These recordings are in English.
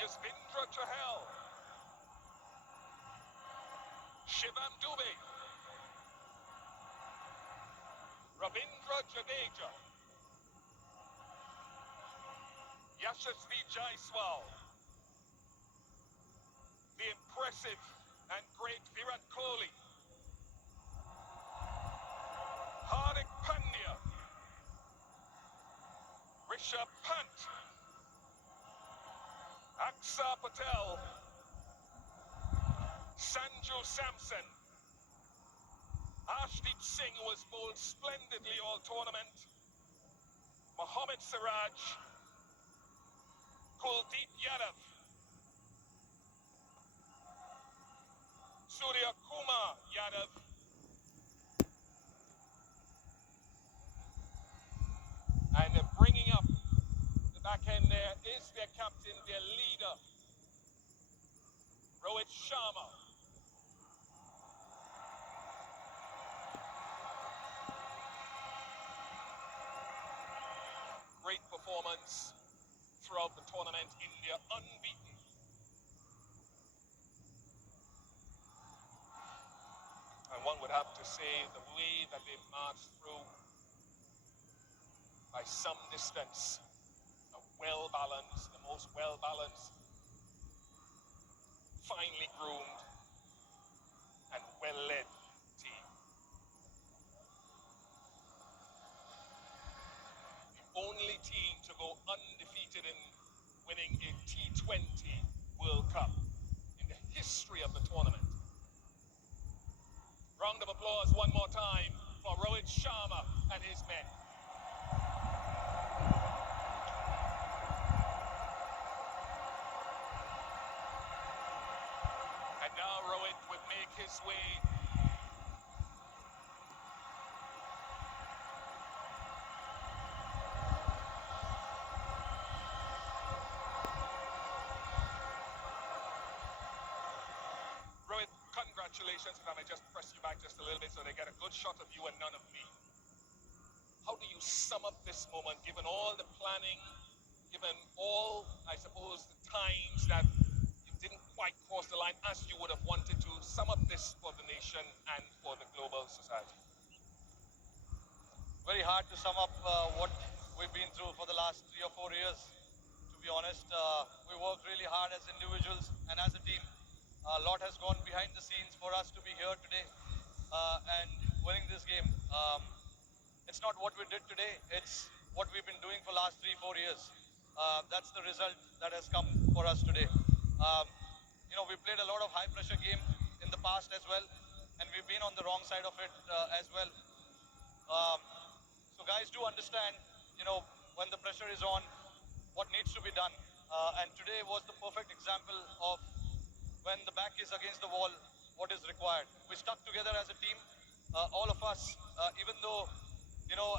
Yasvindra Chahal. Shivam Dubey. Ravindra Jadeja. Yashasvi Jaiswal. The impressive and great Virat Kohli. Hardik Pandya. Rishabh Pant. Aksa Patel. Sanju Samson. Arshdeep Singh was bowled splendidly all tournament. Mohammad Siraj. Kuldeep Yadav. Surya Kumar Yadav. And bringing up the back end there is their captain, their leader, Rohit Sharma. Great performance throughout the tournament. India unbeaten. And one would have to say the way that they marched through by some distance, a well-balanced, the most well-balanced, finely groomed and well-led team. The only team to go undefeated in winning a T20 World Cup in the history of the tournament. Round of applause one more time for Rohit Sharma and his men. And now Rohit would make his way Rohit, congratulations. If I may just press you back just a little bit so they get a good shot of you and none of me. How do you sum up this moment, given all the planning, given all, I suppose, the times that you didn't quite cross the line as you would have wanted to? Sum up this for the nation and for the global society. Very hard to sum up what we've been through for the last 3 or 4 years. To be honest, we worked really hard as individuals and as a team. A lot has gone behind the scenes for us to be here today and winning this game. It's not what we did today, it's what we've been doing for the last 3-4 years. That's the result that has come for us today. We played a lot of high pressure game in the past as well, and we've been on the wrong side of it as well. So guys do understand, when the pressure is on, what needs to be done. And today was the perfect example of when the back is against the wall, what is required. We stuck together as a team, all of us, even though,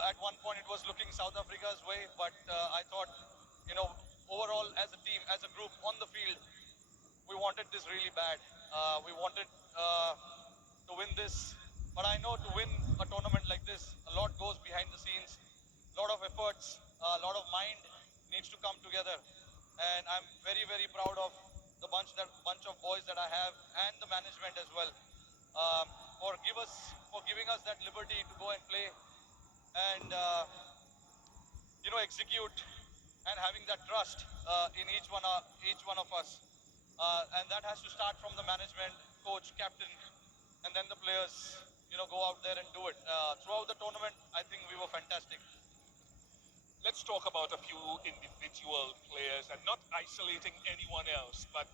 at one point it was looking South Africa's way, but I thought, overall as a team, as a group on the field, we wanted this really bad. We wanted to win this, but I know to win a tournament like this, a lot goes behind the scenes, a lot of efforts, a lot of mind needs to come together. And I'm very, very proud of the bunch of boys that I have and the management as well, for giving us that liberty to go and play and execute, and having that trust in each one of us. And that has to start from the management, coach, captain, and then the players, go out there and do it. Throughout the tournament, I think we were fantastic. Let's talk about a few individual players and not isolating anyone else, but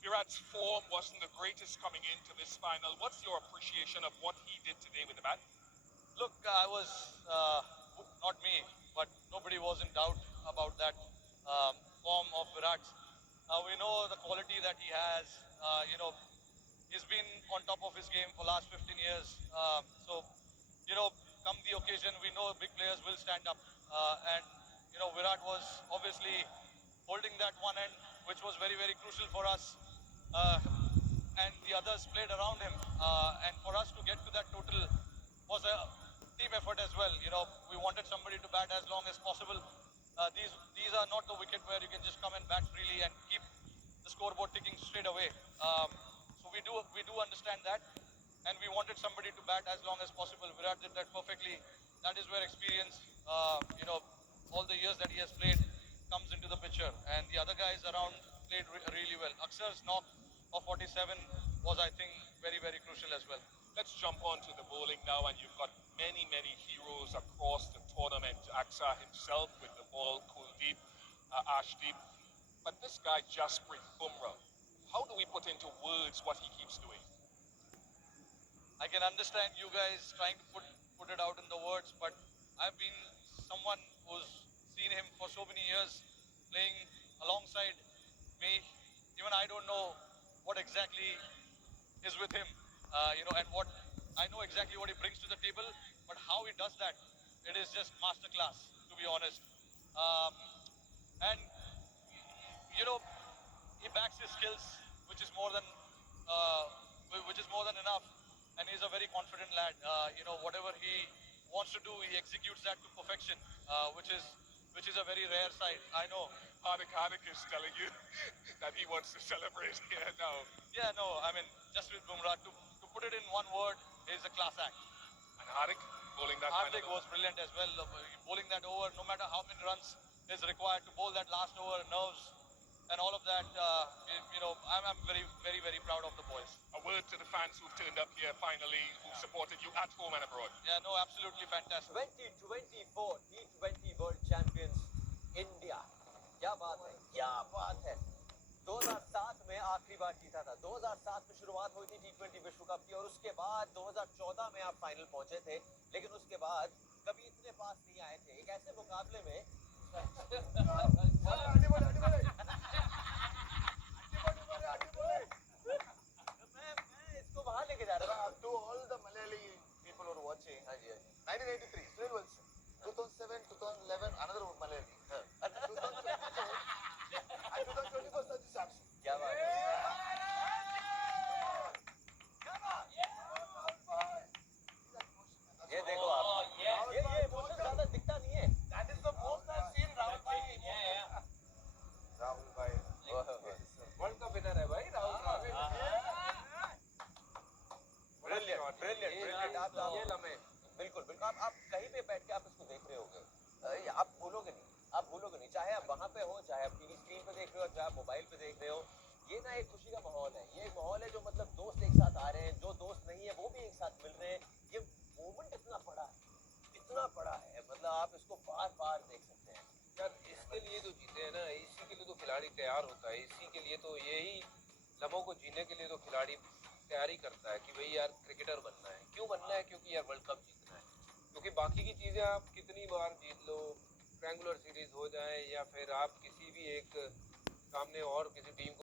Virat's form wasn't the greatest coming into this final. What's your appreciation of what he did today with the bat? Look, I was, not me, but nobody was in doubt about that form of Virat's. We know the quality that he has. He's been on top of his game for last 15 years. So, come the occasion, we know big players will stand up. And, Virat was obviously holding that one end, which was very, very crucial for us. And the others played around him. And for us to get to that total was a team effort as well. We wanted somebody to bat as long as possible. These are not the wicket where you can just come and bat freely and keep ticking straight away. So we do understand that, and we wanted somebody to bat as long as possible. Virat did that perfectly. That is where experience, all the years that he has played comes into the picture, and the other guys around played really well. Aksar's knock of 47 was, I think, very, very crucial as well. Let's jump on to the bowling now, and you've got many, many heroes across the tournament. Aksa himself with the ball, Kuldeep, Ashdeep. But this guy, Jasprit Bumrah, how do we put into words what he keeps doing? I can understand you guys trying to put it out in the words, but I've been someone who's seen him for so many years playing alongside me. Even I don't know what exactly is with him, and what I know exactly what he brings to the table, but how he does that, it is just masterclass, to be honest. And he backs his skills, which is more than enough, and he's a very confident lad. Whatever he wants to do, he executes that to perfection, which is a very rare sight. I know. Hardik is telling you that he wants to celebrate here now. Yeah, no, I mean, just with Bumrah, to put it in one word, is a class act. And Hardik bowling that Hardik final was brilliant as well, bowling that over, no matter how many runs is required to bowl that last over, nerves and all of that. I'm very, very, very proud of the boys. A word to the fans who've turned up here finally, who supported you at home and abroad. Yeah, no, absolutely fantastic. 2024 T20 world champions India, क्या बात है, क्या बात है। 2007 में आखिरी बार जीता था, 2007 में शुरुआत हुई थी T20 विश्व कप की, और उसके बाद 2014 में आप फाइनल पहुंचे थे, लेकिन उसके बाद कभी इतने पास नहीं आए थे। एक ऐसे मुकाबले में मैं इसको वहां लेके जा रहा था। To all the Malayali people who are watching, हाँ जी, हाँ जी। 1983, Sunil Wilson. 2007, 2011, another Malayali. हाँ। 2024, and 2024, Sanju Samson. क्या बात है। ये देखो आप, ये इमोशन ज्यादा दिखता नहीं है। That is the most I've seen Rahul Bhai. Rahul Bhai. World cup winner है भाई Rahul Dravid. Brilliant, brilliant, brilliant. आप ये लम्हे बिल्कुल, बिल्कुल। आप कहीं पे बैठ के आप इसको देख रहे होगे, आप भूलोगे नहीं, आप भूलोगे नहीं। चाहे आप वहाँ पे हो, चाहे आप टीवी स्क्रीन पे देख रहे हो, चाहे आप मोबाइल पे देख रहे हो, ये ना एक खुशी का माहौल है। ये एक माहौल है जो मतलब दोस्त एक साथ आ रहे हैं, जो दोस्त नहीं है वो भी एक साथ मिल रहे हैं। ये मोमेंट इतना बड़ा है, इतना बड़ा है, मतलब आप इसको बार-बार देख सकते हैं। यार इसके लिए तो जीते हैं ना, इसी के लिए तो खिलाड़ी तैयार होता है, इसी के लिए तो यही लम्हों को जीने के लिए तो खिलाड़ी तैयारी करता है कि भाई यार क्रिकेटर बनना है। क्यों बनना है? क्योंकि यार वर्ल्ड कप जीतना है। क्योंकि बाकी की चीज़ें आप कितनी बार जीत लो, ट्रायंगुलर सीरीज हो जाए या फिर आप किसी भी एक सामने और किसी टीम को